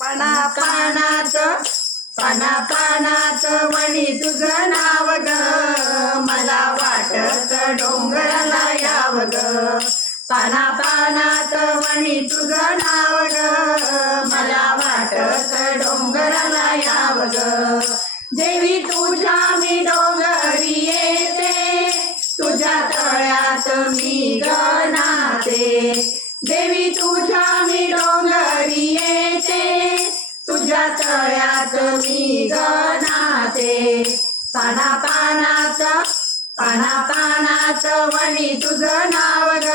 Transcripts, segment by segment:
पाना पानात पाना पानात वणी तुझं नाव ग, मला वाटत डोंगराला याव ग. पाना पानात वणी तुझं नाव ग, मला वाटत डोंगराला याव ग. देवी तुझ्या मी डोंगरी येते, तुझ्या तळ्यात मी गणाते. देवी तुझ्या मी डोंगरी येते, तुझ्या तळ्यात मी गणाते. पाना पानात पाना पानात वणी तुझं नाव ग,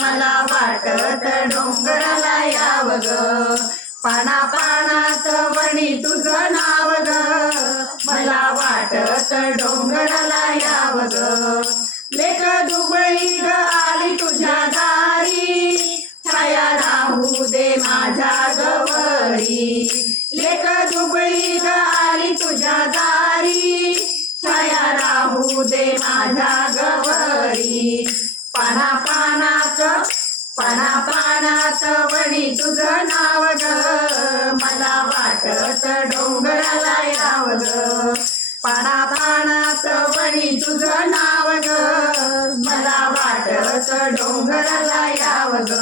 मला वाटत डोंगराला याव ग. पाना पानात वणी तुझं नाव ग, मला वाटत डोंगराला याव ग. लेक दुबळी ग आली तुझ्या दारी, छाया राहू दे माझ्या गवरी. लेक दुबळी ग आली तुझ्या दारी, छाया राहू दे माझ्या गवरी. पाना पानात पाना पानात वणी तुझं नाव ग, मला वाटत डोंगराला याव ग. पाना पानात वणी तुझं नाव ग, मला वाटत डोंगराला याव ग.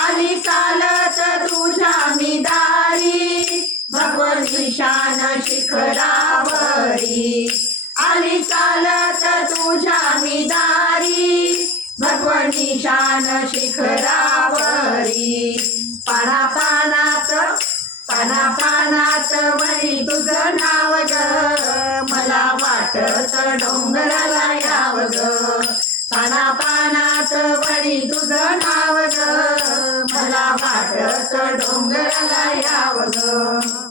आली चालत तुझ्या मी दारी, भगवन ईशान शिखरावरी. आली चालत तुझ्या मी दारी, भगवन ईशान शिखरावरी. पाना पानात पाना पानात वणी तुझं नाव ग, मला वाटत डोंगराला याव ग. पाना पानात वणी तुझं नाव ग, मला वाटत डोंगराला याव ग.